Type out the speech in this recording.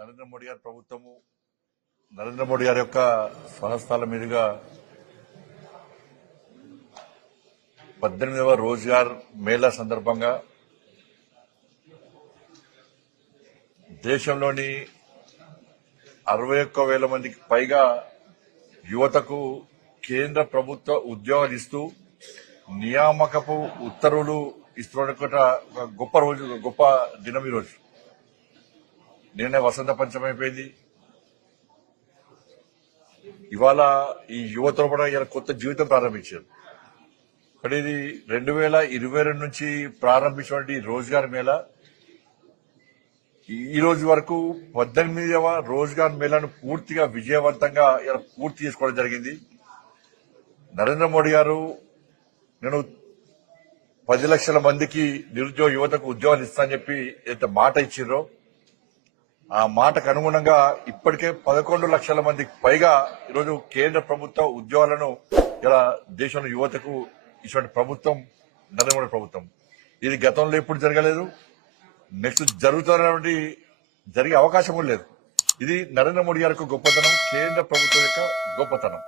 నరేంద్ర మోడీ గారి ప్రభుత్వము నరేంద్ర మోడీ గారి యొక్క స్వహస్తాల మీదుగా 18వ రోజ్గార్ మేళా సందర్భంగా దేశంలోని 61,000 మందికి పైగా యువతకు కేంద్ర ప్రభుత్వ ఉద్యోగాలు ఇస్తూ నియామకపు ఉత్తర్వులు ఇస్తున్న గొప్ప రోజు, గొప్ప దినం ఈరోజు. నిన్నే వసంత పంచమి అయిపోయింది. ఇవాళ ఈ యువతలో కూడా ఇలా కొత్త జీవితం ప్రారంభించారు. కానీ ఇది 2022 నుంచి ప్రారంభించినటువంటి రోజ్గార్ మేళా ఈ రోజు వరకు 18వ రోజ్గార్ మేళాను పూర్తిగా విజయవంతంగా ఇలా పూర్తి చేసుకోవడం జరిగింది. నరేంద్ర మోడీ గారు నేను 10 లక్షల మందికి నిరుద్యోగ యువతకు ఉద్యోగాలు ఇస్తానని చెప్పి ఎంత మాట ఇచ్చిర్రో ఆ మాటకు అనుగుణంగా ఇప్పటికే 11 లక్షల మందికి పైగా ఈరోజు కేంద్ర ప్రభుత్వ ఉద్యోగాలను ఇలా దేశంలో యువతకు ఇటువంటి ప్రభుత్వం నరేంద్ర మోడీ ప్రభుత్వం. ఇది గతంలో ఎప్పుడు జరగలేదు, నెక్స్ట్ జరుగుతున్నటువంటి జరిగే అవకాశం కూడా లేదు. ఇది నరేంద్ర మోడీ గారి యొక్క గొప్పతనం, కేంద్ర ప్రభుత్వం యొక్క గొప్పతనం.